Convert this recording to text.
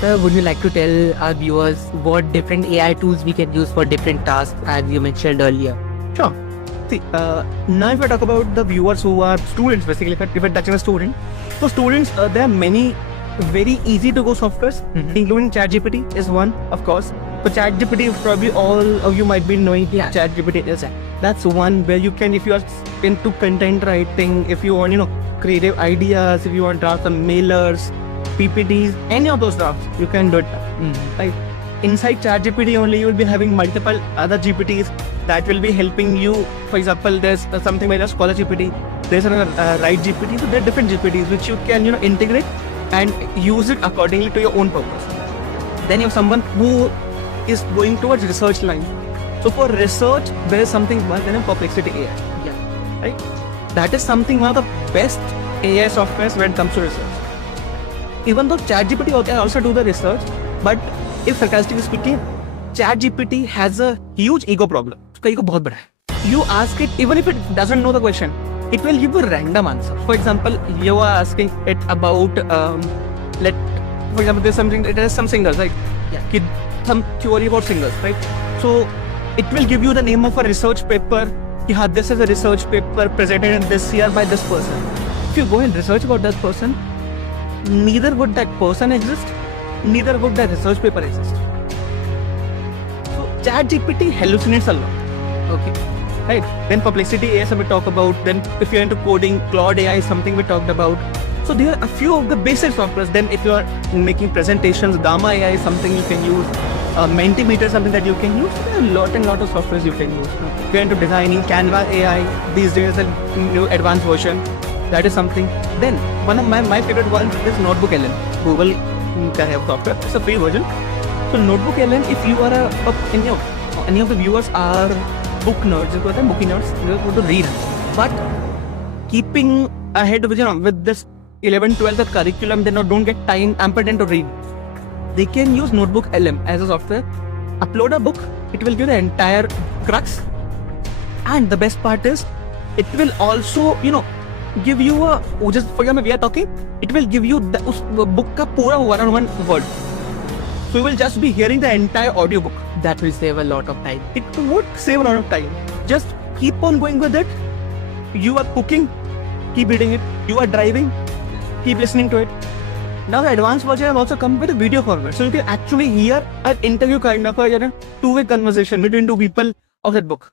Sir, would you like to tell our viewers what different AI tools we can use for different tasks, as you mentioned earlier? Sure. See, now if I talk about the viewers who are students, basically, if I touch on a student, so students, there are many very easy to go softwares, including ChatGPT is one, of course. So ChatGPT, probably all of you might be knowing ChatGPT is. That's one where you can, if you are into content writing, if you want, creative ideas, if you want to draft some mailers, PPTs, any of those drafts, you can do it. Like inside ChatGPT only, you will be having multiple other GPTs that will be helping you. For example, there's something like a Scholar GPT, there's a Write GPT, so there are different GPTs which you can integrate and use it accordingly to your own purpose. Then you have someone who is going towards research line. So for research, there is something more than a Perplexity AI. Right? That is something one of the best AI softwares when it comes to research. Even though ChatGPT can also do the research, but if sarcastically speaking, ChatGPT has a huge ego problem. You ask it, even if it doesn't know the question, it will give you a random answer. For example, you are asking it about, for example, there's something, it has some singers, right? Some theory about singers, right? So it will give you the name of a research paper. This is a research paper presented in this year by this person. If you go and research about that person, neither would that person exist, neither would that research paper exist. So ChatGPT hallucinates a lot. Okay. Right. Then Perplexity AI we talk about. Then if you're into coding, Claude AI is something we talked about. So there are a few of the basic softwares. Then if you are making presentations, Gamma AI is something you can use. Mentimeter is something that you can use. There are a lot of softwares you can use. If you're into designing, Canva AI these days a new advanced version. That is something. Then one of my favorite ones is Notebook LM. Google can have software. It's a free version. So Notebook LM, if you are any of the viewers are book nerds, bookie nerds, they're going to read. But keeping ahead with this 11th, 12th curriculum, they don't get time ample time to read. They can use Notebook LM as a software, upload a book, it will give the entire crux. And the best part is, it will also, give you a, just for example, we are talking, it will give you the book ka pura one-on-one word. So you will just be hearing the entire audiobook. That will save a lot of time. It would save a lot of time. Just keep on going with it. You are cooking, keep reading it. You are driving, keep listening to it. Now the advanced version has also come with a video format. So you can actually hear an interview kind of a two-way conversation between two people of that book.